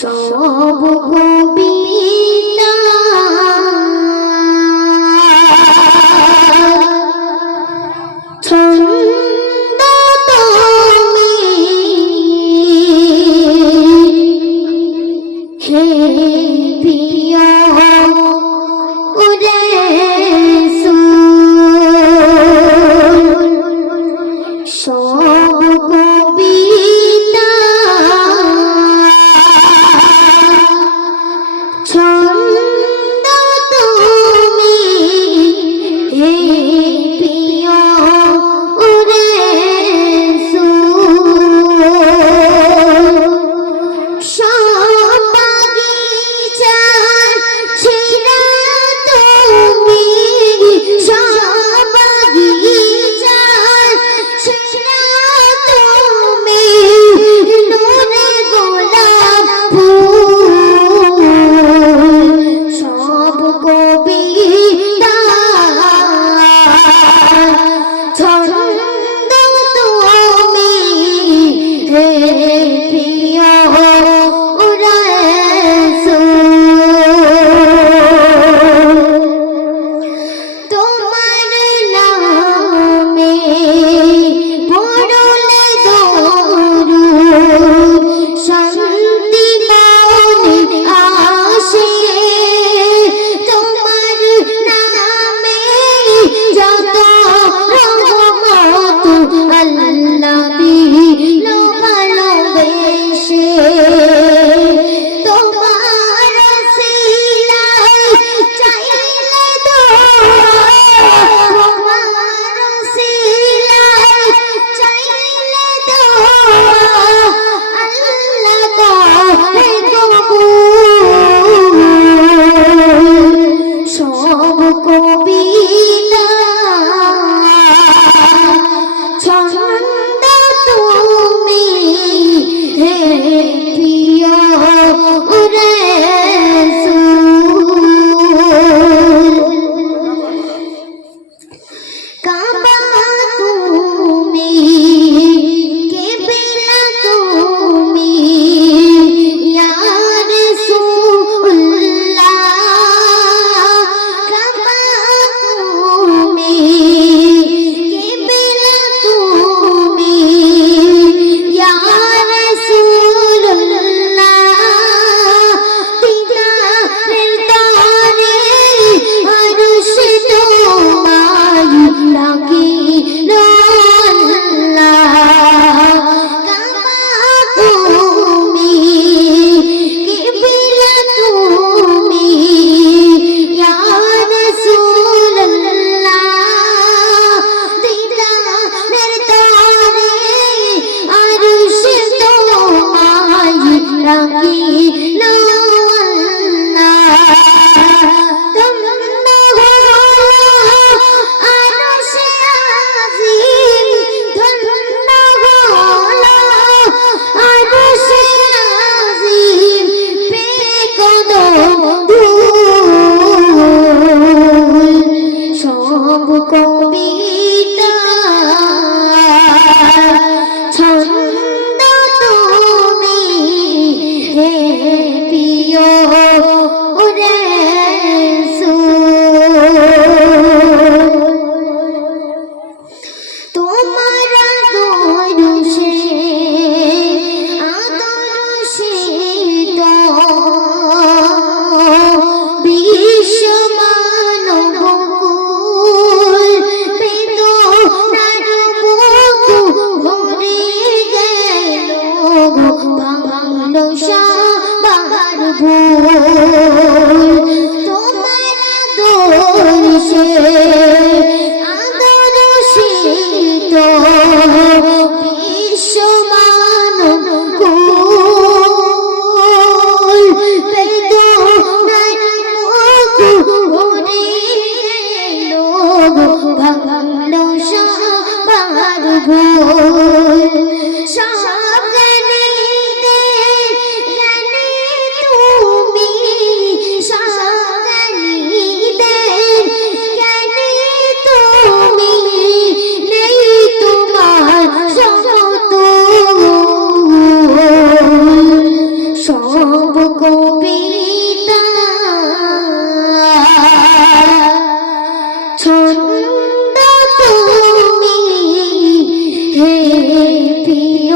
সব কবিতা হে প্রিয় উরে Oh! Be.